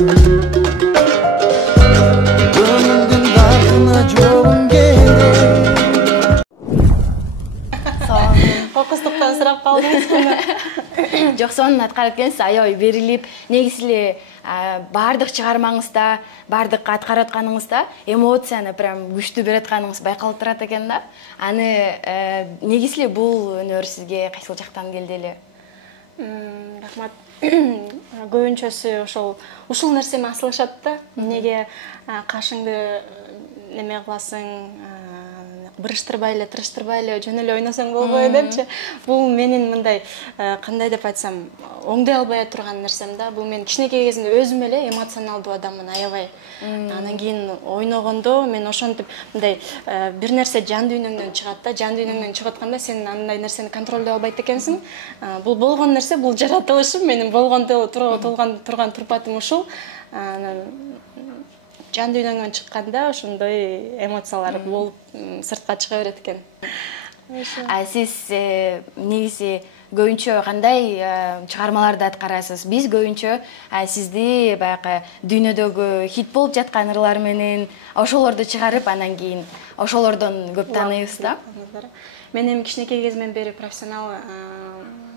Gönlümdün dardına çoğum gerek. Кокустуктан сурап калдыңызбы? Жок, сонун аткарып келсиз, аябай берилип, негизи эле баардык чыгармаңызда, баардык аткарып атканыңызда эмоцияны прям күчтүү берип атканыңыз байкалып турат экен да. Аны негизи эле бул өнөр сизге кайсыл жактан келди эле? Рахмат. Көбүнчөсү ушул нерсеме асылышат да. Эмнеге кашыңды неме кыласың, бырыштырбай эле, тырыштырбай эле жөн эле ойносоң болбойт депчи. Бул менин мындай кандай деп айтсам, оңдой албай турган нерсем да. Бул мен кичинекей кезимде өзүм эле эмоционалдуу адаммын, аябай. Анан кийин ойногондо мен ошентип мындай бир нерсе жан дүйнөңдөн чыгат да. Жан дүйнөңдөн чыгып атканда сен андай нерсени контролдой албайт экенсиң. Бул болгон нерсе, бул жаратылышым, менин болгондо турган турпатым ушул. Анан жан дүйнөңдөн чыкканда ошондой эмоциялар болуп сыртка чыга берет экен. Сиз негизи көбүнчө кандай чыгармаларды аткарасыз? Биз көбүнчө сизди баягы дүйнөдөгү хит болуп жаткан ырлар менен ошолорду чыгарып, анан кийин ошолордон көп тааныйбыз да. Мен эми кичинекей кезимден бери профессионал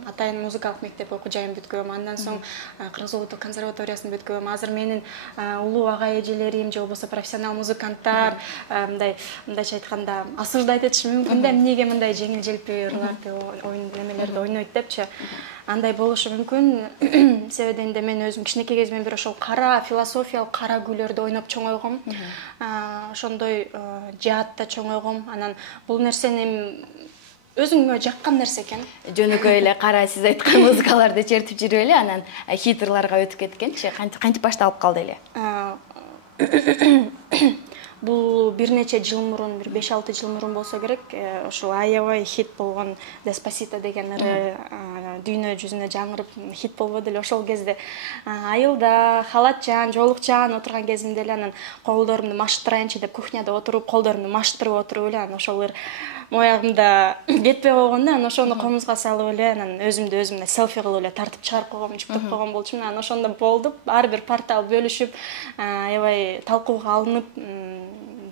атайын музыкалык мектеп окуу жайын бүткөм. Андан соң Кыргыз улуттук консерваториясын бүткөм. Азыр менин улуу ага эжелерим же болбосо профессионал музыканттар мындайча айтканда осуждать этиши мүмкүн да, эмнеге мындай жеңил желпи ырларды, немелерди ойнойт депчи. Андай болушу мүмкүн. Себебинде мен өзүм кичинекей кезимден бери ошол кара философиялык кара күйлөрдү ойноп чоңойгом. Ошондой жаатта чоңойгом. Анан бул нерсени өзүмгө жаккан нерсе экен. Жөнөкөй эле кара сиз айткан музыкаларды чертип жүрүп эле, анан хиттерларга өтүп кеткенчи, кантип башталып калды эле? Бул бир нече жыл мурун, бир 5-6 жыл мурун болсо керек, ошол аябай хит болгон Деспасито деген ыры дүйнө жүзүнө жаңырып хит болбоду эле ошол кезде. Айылда халатчан, жоолукчан отурган кезимде эле анан колдорумду машыктырайынчы деп кухняда отуруп, колдорумду машыктырып отуруп эле анан ошол ыр моягымда кетпей койгон да, анан ошону комузга салып эле анан өзүмдү селфи кылып эле тартып чыгарып койгом, жүктөп койгон болчумун. Анан ошондо болду. Ар бир портал бөлүшүп, аябай талкууга алынып,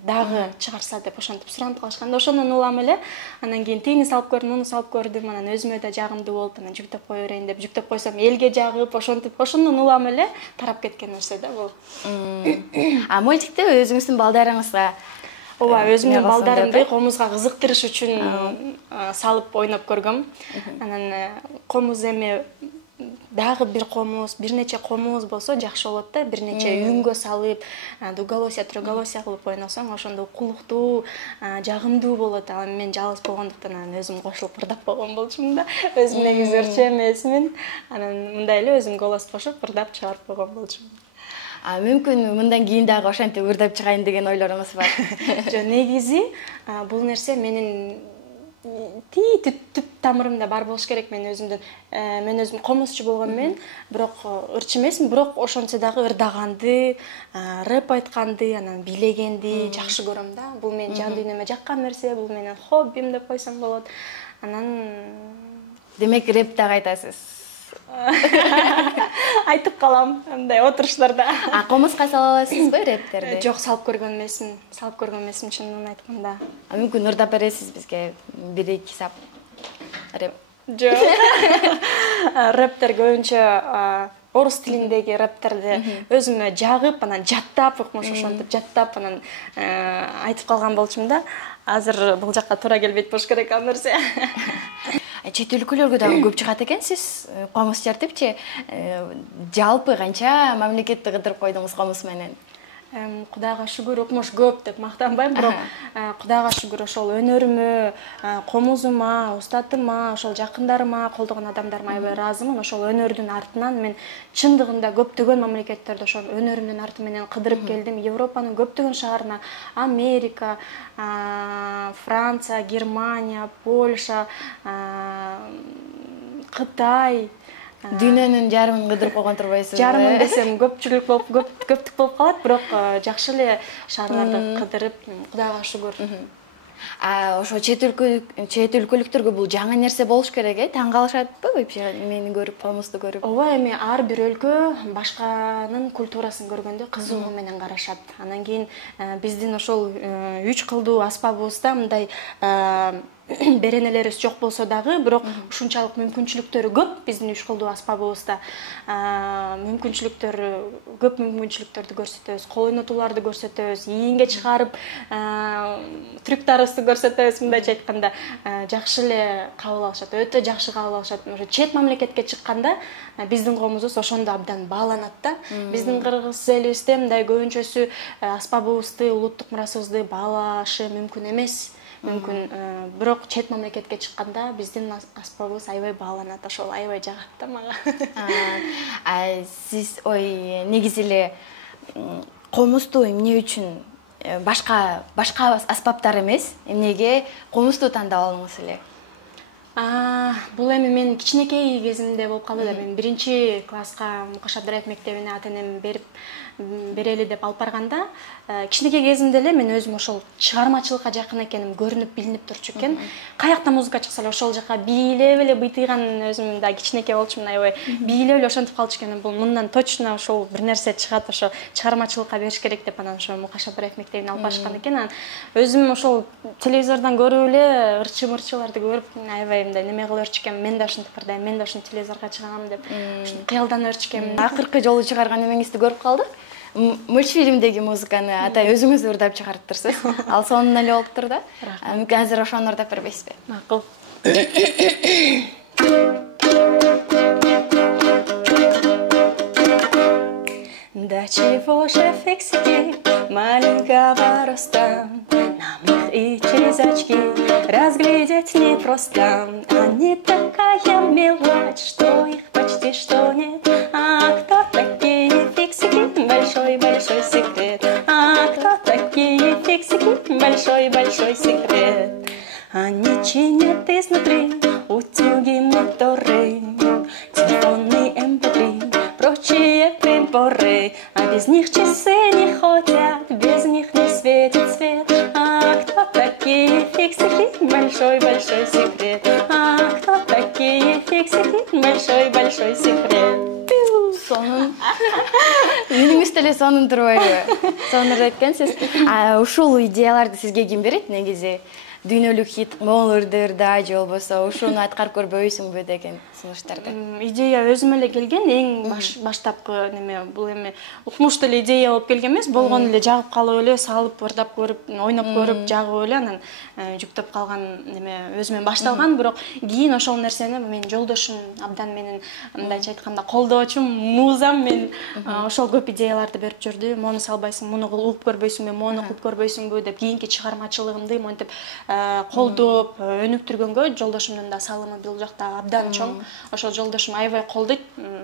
дагы чыгарса деп ошентип суранып калышканда ошондон улам эле. Анан кийин тигини салып көрдүм, муну салып көрдүм, анан өзүмө да жагымдуу болуп, анан жүктөп кое берейин деп жүктөп койсом элге жагып, ошентип ошондон улам эле тарап кеткен нерсе да бул. Мультикте өзүңүздүн балдарыңызга Ооба, өзүмдүн балдарымды комузга кызыктырыш үчүн салып ойноп көргөм. Анан комуз эми дагы бир комуз, бир нече комуз болсо жакшы болот да, бир нече үнгө салып, дуголосия, троголосия кылып ойносоң, ошондо укулуктуу, жагымдуу болот. Ал мен жалгыз болгондуктан анан өзүм кошулуп ырдап койгон болчумун да. Өзүм негизи ырчы эмесмин. Анан мындай эле өзүм голос кошуп ырдап чыгарып койгон болчумун. Мүмкүн мындан кийин дагы ошентип ырдап чыгайын деген ойлоруңуз бар? Жок, негизи бул нерсе менин түп тамырымда бар болуш керек. Мен өзүм комузчу болгон мен, бирок ырчы эмесмин, бирок ошончо дагы ырдаганды, рэп айтканды, анан бийлегенди жакшы көрөм да. Бул менин жан дүйнөмө жаккан нерсе, бул менин хоббим деп койсоң болот. Анан демек рэп дагы айтасыз? Айтып калам мындай отуруштарда. Комузга сала аласызбы рэптерди? Жок, салып көргөн эмесмин чынын айтканда. Мүмкүн ырдап бересиз бизге бир-эки сап рэп? Жок. Рэптер көбүнчө орус тилиндеги рэптерди өзүмө жагып, анан жаттап, ошентип жаттап, анан айтып калган болчумун да. Азыр бул жакка туура келбейт болуш керек ал нерсе. Чет өлкөлөргө дагы көп чыгат экенсиз, комуз чертипчи. Жалпы канча мамлекетти кыдырып койдуңуз комуз менен? Кудайга шүгүр, укмуш көп деп мактанбайм, бирок Кудайга шүгүр ошол өнөрүмө, комузума, устатыма, ошол жакындарыма, колдогон адамдарыма аябай ыраазымын. Ошол өнөрдүн артынан мен чындыгында көптөгөн мамлекеттерде ошол өнөрүмдүн арты менен кыдырып келдим. Европанын көптөгөн шаарына, Америка, Франция, Германия, Польша, Кытай, Дүйнөнүн жарымын кыдырып койгон турбайсызбы? Жарымын десем көпчүлүк көптүк болуп калат, бирок жакшы эле шаарларды кыдырып, Кудайга шүгүр. Ошо чет өлкөлүктөргө бул жаңы нерсе болуш керек, таң калышатпы вообще мени көрүп, комузду көрүп? Ооба, эми ар бир өлкө башканын культурасын көргөндө кызыгуу менен карашат. Анан кийин биздин ошол 3 кылдуу аспабыбызда мындай беренелерибиз жок болсо дагы, бирок ушунчалык мүмкүнчүлүктөрү көп биздин 3 кылдуу аспабыбызда. Көп мүмкүнчүлүктөрдү көрсөтөбүз, кол ойнотууларды көрсөтөбүз, ийинге чыгарып трюктарыбызды көрсөтөбүз, мындайча айтканда. Жакшы эле кабыл алышат, өтө жакшы кабыл алышат. Ошо чет мамлекетке чыкканда биздин коомубуз ошондо абдан бааланат да. Биздин кыргыз элибизде мындай көбүнчөсү аспабыбызды, улуттук мурасыбызды баалашы мүмкүн эмес. Бирок чет мамлекетке чыкканда биздин аспабыбыз аябай бааланат, ошол аябай жагат да мага. Сиз негизи эле комузду эмне үчүн башка аспаптар эмес, эмнеге комузду тандап алдыңыз эле? Бул эми мен кичинекей кезимде болуп калды да. Мен 1-класска Мукаш Абдыраев мектебине ата-энем берели деп алып барганда, кичинекей кезимде эле мен өзүм ошол чыгармачылыкка жакын экеним көрүнүп, билинип турчу экен. Каякта музыка чыкса эле ошол жака бийлеп эле быйтыйган өзүм да кичинекей болчумун, аябай бийлеп эле ошентип калчу экен. Бул мындан точно ошол бир нерсе чыгат, ошо чыгармачылыкка бериш керек деп анан ошо Мукаш Абдыраев мектебине алып барышкан экен. Анан өзүм ошол телевизордон көрүп эле ырчы-мырчыларды көрүп аябай мындай неме кылып өрчү экенмин. Мен да ушинтип кырдайм, мен да ушинтип телевизорго чыгам деп кыялданып өрчү экенмин. Акыркы жолу чыгарган эмеңизди көрүп калдык. Мультфильмдеги музыканы атай өзүңүз ырдап чыгарып турсуз. Ал сонун эле болуптур да. Мүмкүн азыр ошону ырдап бербейсизби? Макул. Да чего же фиксики маленького роста, нам их и через очки разглядеть непросто. Они такая мелочь, что их почти что нет. А кто такие фиксики? Большой-большой секрет. А кто такие фиксики? Большой-большой секрет. Они чинят изнутри утюги, моторы, телефонный MP3, прочие приборы. А без них часы не ходят, без них не светит свет. А кто такие фиксики? Большой-большой секрет. А кто такие фиксики? Большой-большой секрет. Сонун. Үнүңүз деле сонун турбайбы? Сонун айткансыз. Ушул идеяларды сизге ким берет негизи? Дүйнөлүк хит моңолордорда же болбосо ушуну аткарып көрбөйсүңбү деген сунуштарды? Идея өзүм эле келген, эң баштапкы неме бул эми укмуштуу эле идея болуп келген эмес, болгон эле жагып калып эле салып, ырдап көрүп, ойноп көрүп, жагып эле анан жүктөп калган неме өзүмөн башталган, бирок кийин ошол нерсени менин жолдошум абдан менин мындайча айтканда колдоочум, музам мен ошол көп идеяларды берип жүрдү. Мону салбайсың, муну угуп көрбөйсүңбү, мону кылып көрбөйсүңбү деп кийинки чыгармачылыгымды монтип колдоп өнүктүргөнгө жолдошумдун да салымы бул жакта абдан чоң. Ошол жолдошум аябай колдойт.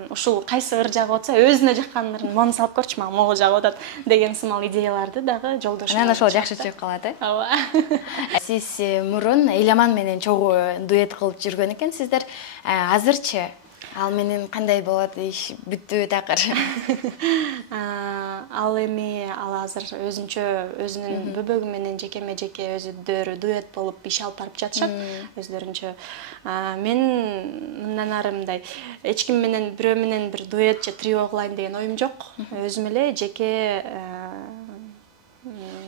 Ушул кайсы ыр жагып атса, өзүнө жаккан ырын мону салып көрчү, мага могу жагып атат деген сымал идеяларды дагы жолдошум. Анан ошол жакшы чыгып калат, Ооба. Сиз мурун Эламан менен чогуу дуэт кылып жүргөн экенсиздер. Азырчы ал менен кандай болот? Иш бүттүбү такыр? Ал эми азыр өзүнчө өзүнүн бөбөгү менен жеке өзүдөрү дуэт болуп иш алып барып жатышат өздөрүнчө. Мен мындан ары мындай эч ким менен бирөө менен бир дуэт же трио кылайын деген оюм жок. Өзүм эле жеке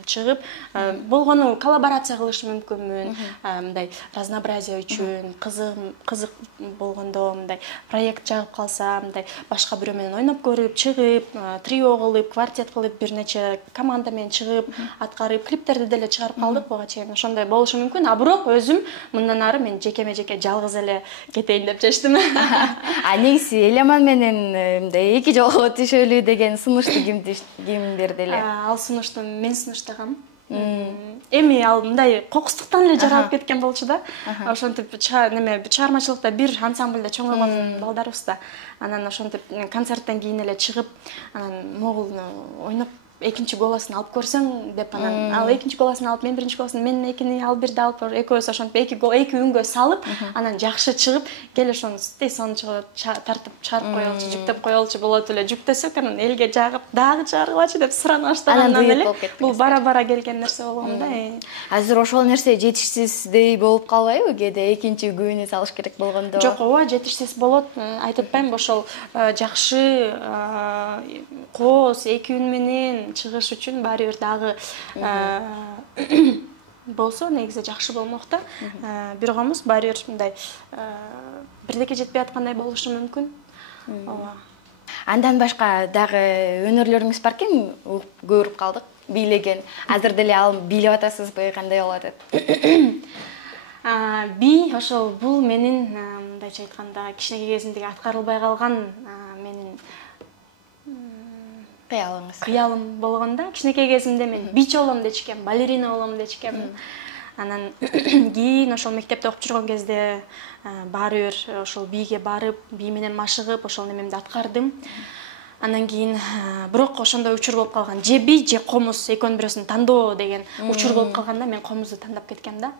чыгып, болгону коллаборация кылыш мүмкүнмүн, мындай разнообразие үчүн, кызык болгондо мындай проект жагып калса, мындай башка бирөө менен ойноп көрүп, чыгып, трио кылып, квартет кылып, бир нече команда менен чыгып, аткарып, клиптерди деле чыгарып калдык буга чейин. Ошондой болушу мүмкүн. А бирок өзүм мындан ары мен жеке жалгыз эле кетейин деп чечтим. Негизи Эламан менен мындай эки жолго түшөлү деген сунушту ким берди эле? Ал сунушту мен сунуштагам. Эми ал мындай кокустуктан эле жаралып кеткен болчу да. Ошентип чыгармачылыкта бир ансамбльде чоңойгон балдарыбыз да. Анан ошентип концерттен кийин эле чыгып, анан могул ойноп экинчи голосун алып көрсөң деп анан ал экинчи голосун алып мен биринчи голосун мен экини ал бирди алып экөөбүз ошентип эки үнгө салып анан жакшы чыгып кел ошону сону тартып чыгарып коелучу жүктөп коелучу болот эле жүктөсөк анан элге жагып дагы чыгаргылачы деп сурана баштагандан эле бул бара бара келген нерсе болгон да. Азыр ошол нерсе жетишсиздей болуп калбайбы кээде экинчи күбөнү салыш керек болгондо? Жок, ооба жетишсиз болот. Айтып атпаймынбы, ошол жакшы кооз эки үн менен чыгыш үчүн баары бир дагы болсо негизи жакшы болмок да. Бир комуз баары бир мындай бирдеке жетпей аткандай болушу мүмкүн. Ооба. Андан башка дагы өнөрлөрүңүз бар экен, көрүп калдык, бийлеген. Азыр деле ал бийлеп атасызбы, кандай болуп атат? Би ошол бул менин мындайча айтканда кичинекей кезимдеги аткарылбай калган менин кыялым болгон да. Кичинекей кезимде мен бич болом дечкем, балерина болом дечкем. Анан кийин ошол мектепте окуп жүргөн кезде баары бир ошол бийге барып, бий менен машыгып, ошол немемди аткардым. Анан кийин бирок ошондой учур болуп калган. Же бий, же комуз, экөөнүн бирөөсүн тандоо деген учур болуп калганда мен комузду тандап кеткем да.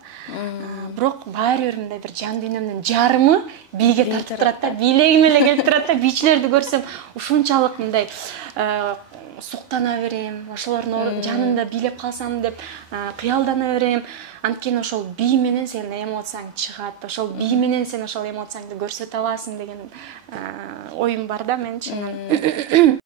Бирок баары бир мындай бир жан дүйнөмдүн жарымы бийге тартып турат да. Бийлегим эле келип турат да. Бийчилерди көрсөм ушунчалык мындай суктана берем, ошолордун жанында бийлеп калсам деп кыялдана берем. Анткени ошол бий менен сенин эмоцияң чыгат, ошол бий менен сен ошол эмоцияңды көрсөтө аласың деген оюм бар да мен чынын.